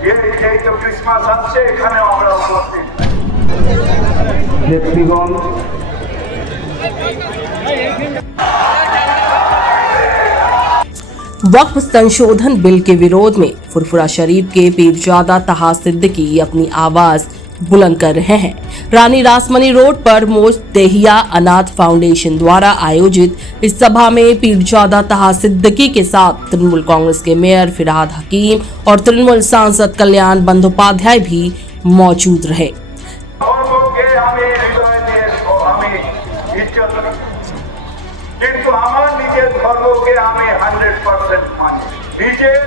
এই তো ক্রিসমাস আসছে, এখানেও আমরা উপস্থিত নেতৃগণ। वक्फ संशोधन बिल के विरोध में फुरफुरा शरीफ के पीरजादा तहा सिद्दीकी अपनी आवाज बुलंद कर रहे हैं। रानी रासमनी रोड पर मोजदेहिया अनाथ फाउंडेशन द्वारा आयोजित इस सभा में पीरजादा तहा सिद्दीकी के साथ तृणमूल कांग्रेस के मेयर फिरहाद हकीम और तृणमूल सांसद कल्याण बंदोपाध्याय भी मौजूद रहे। কিন্তু আমার নিজের ধর্মকে আমি 100% মানি। নিজের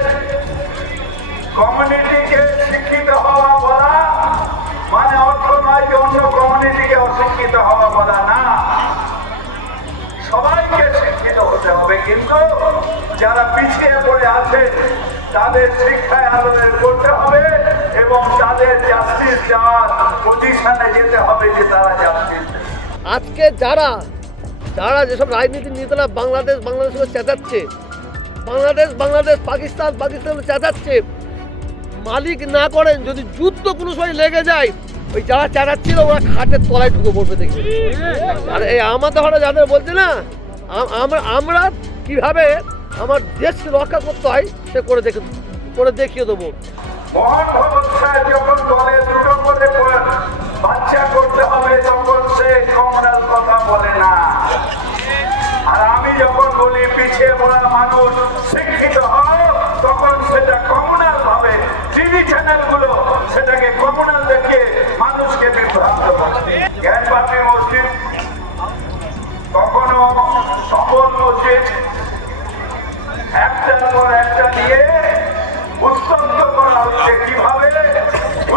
কমিউনিটিকে শিক্ষিত হওয়া বলা মানে অর্থ নয় যে অন্য কমিউনিটিকে অশিক্ষিত হওয়া বলা না। সবাইকে শিক্ষিত হতে হবে, কিন্তু যারা পিছিয়ে পড়ে আছেন তাদের শিক্ষায় আলোড়ন করতে হবে এবং তাদের জাস্টিস দেওয়ার পজিশনে যেতে হবে যে তারা জাস্টিস। আজকে যারা যেসব রাজনীতির নেতারা বাংলাদেশ চেঁচাচ্ছে, বাংলাদেশ পাকিস্তান চেঁচাচ্ছে, মালিক না করেন যদি যুদ্ধ কোনো সময় লেগে যায়, ওই যারা চেঁচাচ্ছিল ওরা খাটের তলায় ঢুকে পড়বে দেখবে। আর এই আমাদের হলে যাদের বলছে না আমরা কিভাবে আমার দেশকে রক্ষা করতে হয় সে করে দেখিয়ে দেবো। মহান অবস্থায় যখন দলে দুটো করে বাচ্চা করতে হবে তখন সে কমনাল কথা বলে না। আর আমি যখন বলি পিছিয়ে পড়া মানুষ শিক্ষিত হয় তখন সেটা কমনাল ভাবে টিভি চ্যানেলগুলো সেটাকে কমনাল দেখে মানুষকে বিভ্রান্ত করে। জ্ঞানবাপী মসজিদ কখনো সফল মসজিদ একটার পর একটা নিয়ে উত্তপ্ত করা হচ্ছে। কিভাবে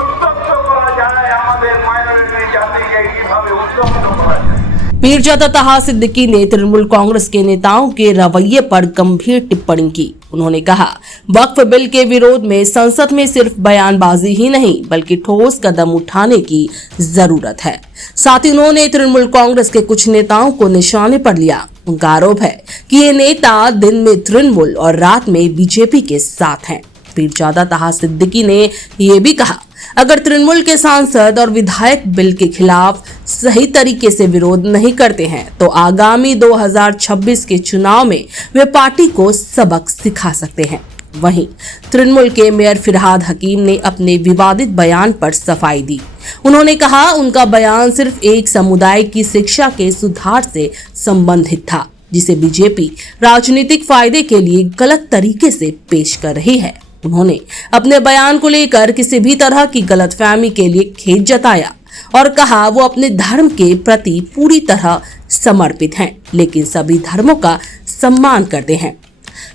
উত্তপ্ত করা যায়, আমাদের মাইনরিটি জাতিকে কিভাবে উত্তপ্ত করা যায়। पीरजादा तहा सिद्दीकी ने तृणमूल कांग्रेस के नेताओं के रवैये पर गंभीर टिप्पणी की। उन्होंने कहा, वक्फ बिल के विरोध में संसद में सिर्फ बयानबाजी ही नहीं बल्कि ठोस कदम उठाने की जरूरत है। साथ ही उन्होंने तृणमूल कांग्रेस के कुछ नेताओं को निशाने पर लिया। उनका आरोप है कि ये नेता दिन में तृणमूल और रात में बीजेपी के साथ हैं। पीरजादा तहा सिद्दीकी ने ये भी कहा, अगर तृणमूल के सांसद और विधायक बिल के खिलाफ सही तरीके से विरोध नहीं करते हैं तो आगामी 2026 के चुनाव में वे पार्टी को सबक सिखा सकते हैं। वहीं तृणमूल के मेयर फिरहाद हकीम ने अपने विवादित बयान पर सफाई दी। उन्होंने कहा, उनका बयान सिर्फ एक समुदाय की शिक्षा के सुधार से संबंधित था जिसे बीजेपी राजनीतिक फायदे के लिए गलत तरीके से पेश कर रही है। उन्होंने अपने बयान को लेकर किसी भी तरह की गलतफहमी के लिए खेद जताया और कहा वो अपने धर्म के प्रति पूरी तरह समर्पित हैं लेकिन सभी धर्मों का सम्मान करते हैं।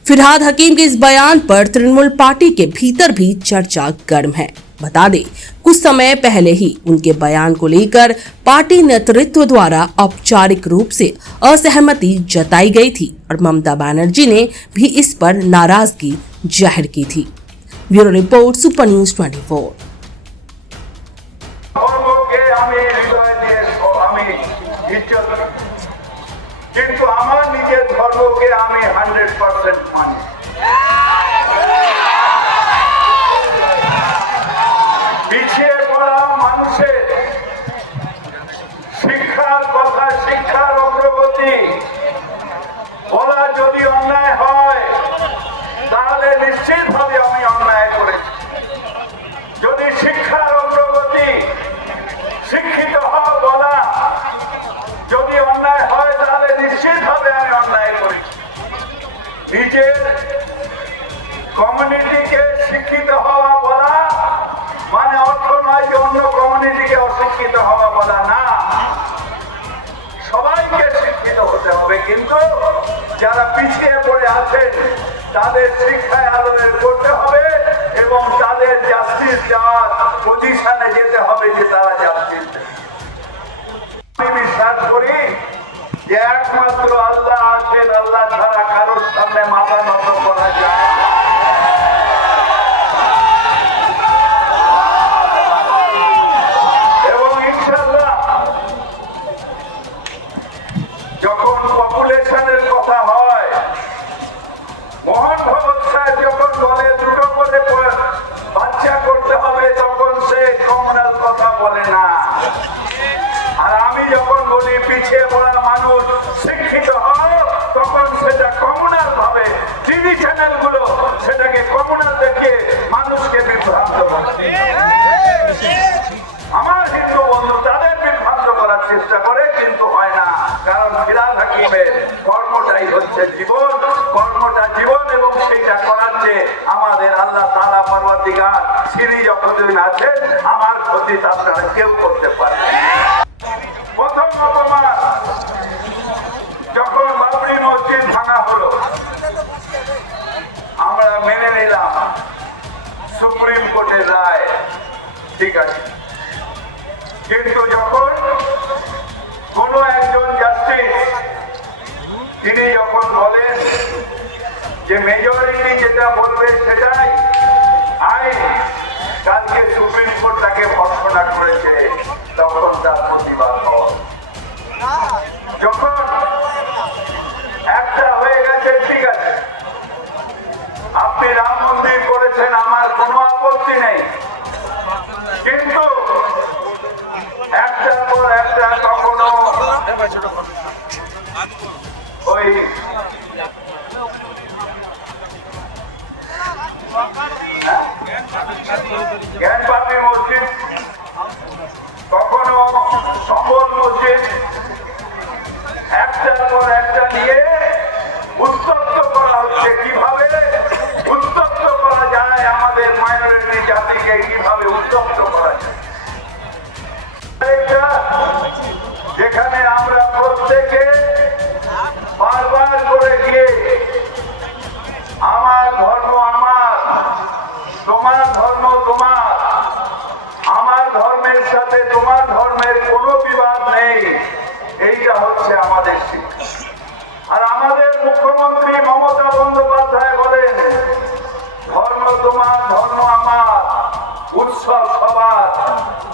फिरहाद हकीम के इस बयान पर तृणमूल पार्टी के भीतर भी चर्चा गर्म है। बता दें, कुछ समय पहले ही उनके बयान को लेकर पार्टी नेतृत्व द्वारा औपचारिक रूप से असहमति जताई गई थी और ममता बनर्जी ने भी इस पर नाराजगी जाहिर की थी। Bureau report, super news 24। কিন্তু আমার নিজের ধর্মকে আমি 100% মানি। পিছিয়ে পড়া মানুষের শিক্ষার কথা, শিক্ষার অগ্রগতি বলা যদি অন্যায় হয় তাহলে নিশ্চিতভাবে আমি অন্যায় করেছি। যদি শিক্ষার অগ্রগতি, শিক্ষিত হওয়া বলা যদি অন্যায় হয় তাহলে নিশ্চিতভাবে আমি অন্যায় করেছি। নিজের কমিউনিটিকে শিক্ষিত হওয়া বলা মানে অর্থ নয় যে অন্য কমিউনিটিকে অশিক্ষিত হওয়া বলা না। সবাইকে শিক্ষিত হতে হবে, কিন্তু যারা পিছিয়ে পড়ে আছেন তাদের শিক্ষায় আলোড়ন করতে হবে এবং তাদের জাস্টিস দেওয়ার পজিশনে যেতে হবে যে তারা জাস্টিস। আমি বিশ্বাস করি যে একমাত্র আল্লাহ আছেন, আল্লাহ ছাড়া কারোর সামনে মাথা নত করা যায়। এবং ইনশাআল্লাহ যখন পপুলেশনের কথা হয়, মহান অবস্থায় যখন দলে দুটো করে বাচ্চা তিনি যতদিন আছেন আমার ক্ষতি আপনারা কেউ করতে পারে। প্রথম অপমান যখন বাবরি মসজিদ ভাঙা হলো, আমরা মেনে নিলাম সুপ্রিম কোর্টের রায়, ঠিক আছে। কিন্তু যখন কোন একজন জাস্টিস তিনি যখন বলেন যে মেজরিটি যেটা বলবে সেটাই আইন, কালকে সুপ্রিম কোর্ট তাকে ভর্সনা করেছে, তখন তার প্রতিবাদ হয়। যখন একটা হয়ে গেছে, ঠিক আছে, আপনি রাম মন্দির করেছেন, আমার কোনো আপত্তি নেই, কিন্তু একটার পর একটা কখনো ওই জ্ঞানবাপী মসজিদ, কখনো সম্বল মসজিদ, একটার পর একটা নিয়ে উত্তপ্ত করা হচ্ছে। কিভাবে উত্তপ্ত করা যায়, আমাদের মাইনরিটি জাতিকে কিভাবে উত্তপ্ত করা যায়, যেখানে আমরা প্রত্যেকে বারবার করে গিয়ে আমার ধর্ম আমার, তোমার ধর্ম তোমার, আমার ধর্মের সাথে তোমার ধর্মের কোনো বিবাদ নেই, এইটা হচ্ছে আমাদের শিক্ষা। আর আমাদের মুখ্যমন্ত্রী মমতা বন্দ্যোপাধ্যায় বলেন ধর্ম তোমার, ধর্ম আমার, উৎসব সবার।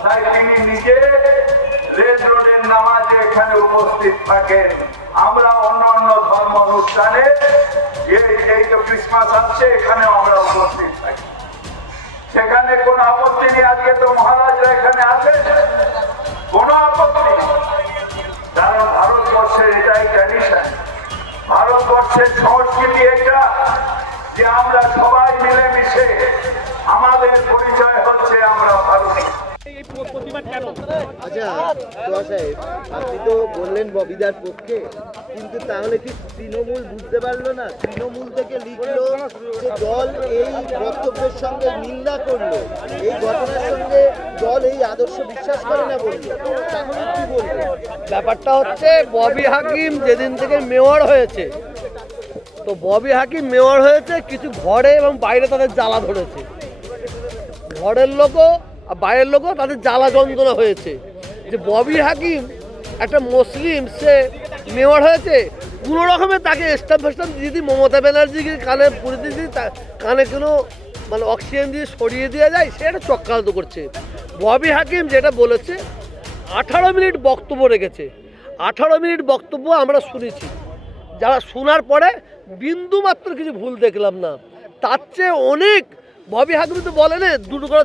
তাই তিনি নিজে রেড রোডের নামাজে এখানে উপস্থিত থাকেন। আমরা অন্য অন্য ধর্ম অনুষ্ঠানে, এই তো ক্রিসমাস আসছে, এখানেও আমরা উপস্থিত থাকি, সেখানে কোনো আপত্তি নেই। আজকে তো মহারাজরা এখানে আছেন, কোনো আপত্তি নেই, কারণ ভারতবর্ষের এটাই ট্র্যাডিশন, ভারতবর্ষের সংস্কৃতি এটা যে আমরা সবাই মিলেমিশে, আমাদের পরিচয় হচ্ছে আমরা ভারতীয়। আচ্ছা তোয়া সাহেব, আপনি তো বললেন ববিদার পক্ষে, কিন্তু তাহলে কি তৃণমূল বুঝতে পারলো না? তৃণমূল থেকে লিখলো যে দল এই বক্তব্যের সঙ্গে নিন্দা করলো, এই ঘটনার সঙ্গে দল এই আদর্শ বিশ্বাস করে না বললো, তাহলে কি বলবো? ব্যাপারটা হচ্ছে ববি হাকিম যেদিন থেকে মেয়র হয়েছে, তো ববি হাকিম মেয়র হয়েছে, কিছু ঘরে এবং বাইরে তাদের জ্বালা ধরেছে, ঘরের লোকও আর বাইরের লোকও তাদের জ্বালা যন্ত্রণা হয়েছে যে ববি হাকিম একটা মুসলিম, সে মেয়র হয়েছে, কোনো রকমের তাকে স্টাম্প ফেস্টাম্প যদি মমতা ব্যানার্জিকে কানে পুড়ে দিয়ে কানে কোনো মানে অক্সিজেন দিয়ে সরিয়ে দেওয়া যায়, সে একটা চক্রান্ত করছে। ববি হাকিম যেটা বলেছে, 18 মিনিট বক্তব্য রেখেছে, 18 মিনিট বক্তব্য আমরা শুনেছি, যারা শোনার পরে বিন্দু মাত্র কিছু ভুল দেখলাম না। তার চেয়ে অনেক ববি হাকিম তো বলে না 2টো করে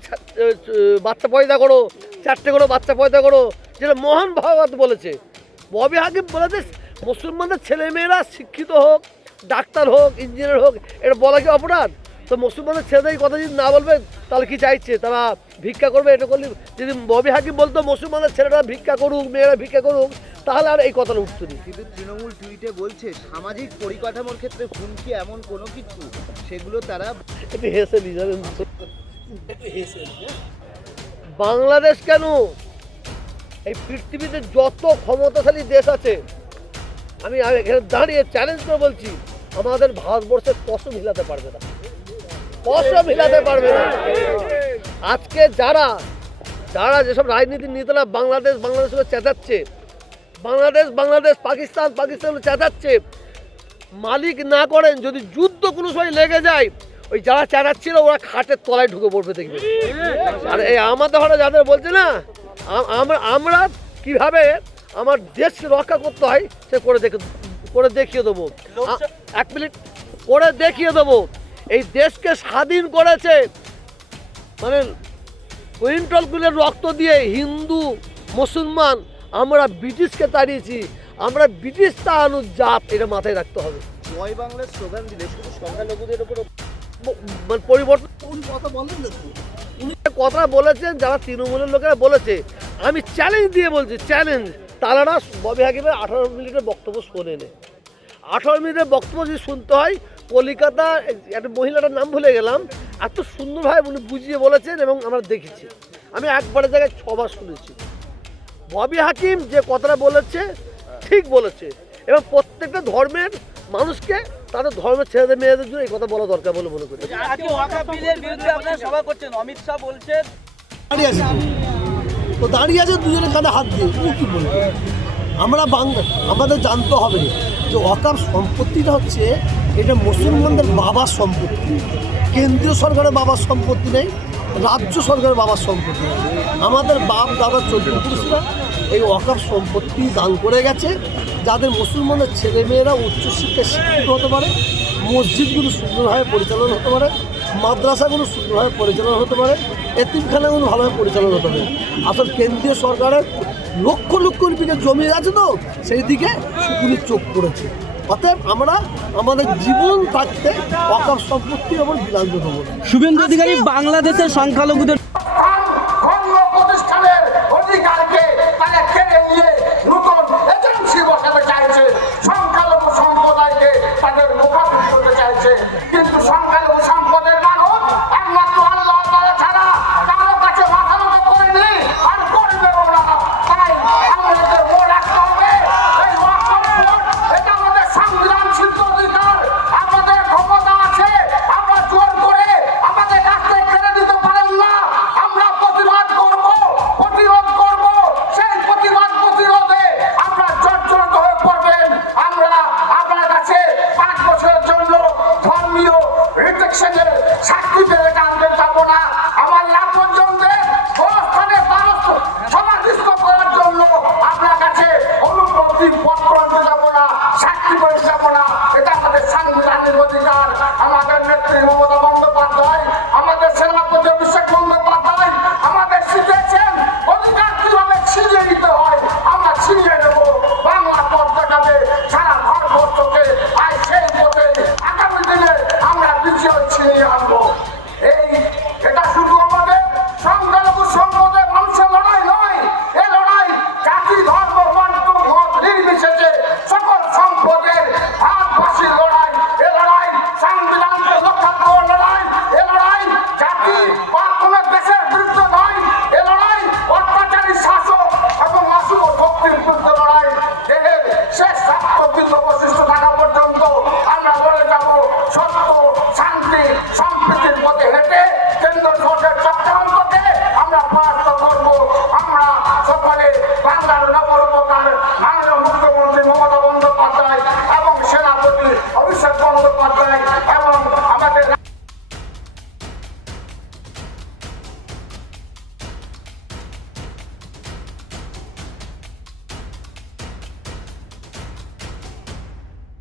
বাচ্চা পয়দা করো, 4টে করে বাচ্চা পয়দা করো, যেটা মোহন ভাগবত বলেছে। ববি হাকিম বলেছে মুসলমানদের ছেলেমেয়েরা শিক্ষিত হোক, ডাক্তার হোক, ইঞ্জিনিয়ার হোক, এটা বলা কি অপরাধ? তো মুসলমানদের ছেলেদের কথা যদি না বলবে তাহলে কি চাইছে, তারা ভিক্ষা করবে? এটা করলে যদি ববি হাকিম বলতো মুসলমানদের ছেলেরা ভিক্ষা করুক, মেয়েরা ভিক্ষা করুক, তাহলে আর এই কথাটা উঠতো না। কিন্তু তৃণমূল টুইটে বলছে সামাজিক পরিকাঠামোর ক্ষেত্রে হুমকি এমন কোনো কিছু, সেগুলো তারা একটু হেসে নি জানেন, বাংলাদেশ কেন, এই পৃথিবীতে যত ক্ষমতাশালী দেশ আছে, আমি এখানে দাঁড়িয়ে চ্যালেঞ্জ করে বলছি, আমাদের ভারতবর্ষের কসম হিলাতে পারবে না, কসম হিলাতে পারবে না। আজকে যারা যারা যেসব রাজনীতির নেতারা বাংলাদেশ চেঁচাচ্ছে, বাংলাদেশ পাকিস্তান চেঁচাচ্ছে, মালিক না করেন, যদি যুদ্ধ কোনো সময় লেগে যায়, ওই যারা চেঁচাচ্ছিল ওরা খাটের তলায় ঢুকে পড়বে দেখবে। আর এই আমাদের ঘরে যাদের বলছে না, আমরা কিভাবে আমার দেশকে রক্ষা করতে হয় সে করে দেখিয়ে দেবো। 1 মিনিট করে দেখিয়ে দেবো। এই দেশকে স্বাধীন করেছে মানে কুইন্টলগুলোর রক্ত দিয়ে, হিন্দু মুসলমান, আমরা ব্রিটিশকে তাড়িয়েছি, আমরা ব্রিটিশ তাড়ানোর জাত, এটা মাথায় রাখতে হবে। জয় বাংলার স্লোগান দিলে শুধু সংখ্যালঘুদের উপর মানে পরিবর্তন কথা বলেন না, উনি কথা বলেছেন যারা তৃণমূলের লোকেরা বলেছে। আমি চ্যালেঞ্জ দিয়ে বলছি, চ্যালেঞ্জ, তারা না ববি হাকিমের 18 মিনিটের বক্তব্য শোনে নেই। 18 মিনিটের বক্তব্য যদি শুনতে হয়, কলিকাতা একটা মহিলাটার নাম ভুলে গেলাম, এত সুন্দরভাবে উনি বুঝিয়ে বলেছেন এবং আমরা দেখেছি। আমি একবারের জায়গায় 6 বার শুনেছি। ববি হাকিম যে কথাটা বলেছে ঠিক বলেছে, এবং প্রত্যেকটা ধর্মের মানুষকে তাদের ধর্মের ছেলেদের মেয়েদের জন্য এই কথা বলা দরকার বলে মনে করি। আজকে ওয়াকফ বিলের বিরুদ্ধে আপনারা সভা করছেন, অমিত শাহ বলছেন দাঁড়িয়ে আছে তো দাঁড়িয়ে আছে দুজনের কাঁধে হাত দিয়ে, ও কি বলবে? আমরা আমাদের জানতে হবে যে ওয়াকফ সম্পত্তিটা হচ্ছে এটা মুসলমানদের বাবার সম্পত্তি, কেন্দ্রীয় সরকারের বাবার সম্পত্তি নেই, রাজ্য সরকারের বাবার সম্পত্তি নেই। আমাদের বাপ দাদা 14 পুরুষরা এই ওয়াকফ সম্পত্তি দান করে গেছে, যাদের মুসলমানের ছেলেমেয়েরা উচ্চশিক্ষায় শিক্ষিত হতে পারে, মসজিদগুলো সুন্দরভাবে পরিচালনা হতে পারে, মাদ্রাসাগুলো সুন্দরভাবে পরিচালনা হতে পারে, এতিমখানাগুলো ভালোভাবে পরিচালনা হতে পারে। আসল কেন্দ্রীয় সরকারের লক্ষ লক্ষ রুপিকে জমি আছে তো সেই দিকে শুকুনি চোখ পড়েছে। অতএব আমরা আমাদের জীবন থাকতে ওয়াকফ সম্পত্তির ওপর বিরাজ দেবো। শুভেন্দু অধিকারী বাংলাদেশের সংখ্যালঘুদের ধর্ম প্রতিষ্ঠানের অধিকারকে তারা কেড়ে নিয়ে নতুন এজেন্সি বসাতে চাইছে। সংখ্যা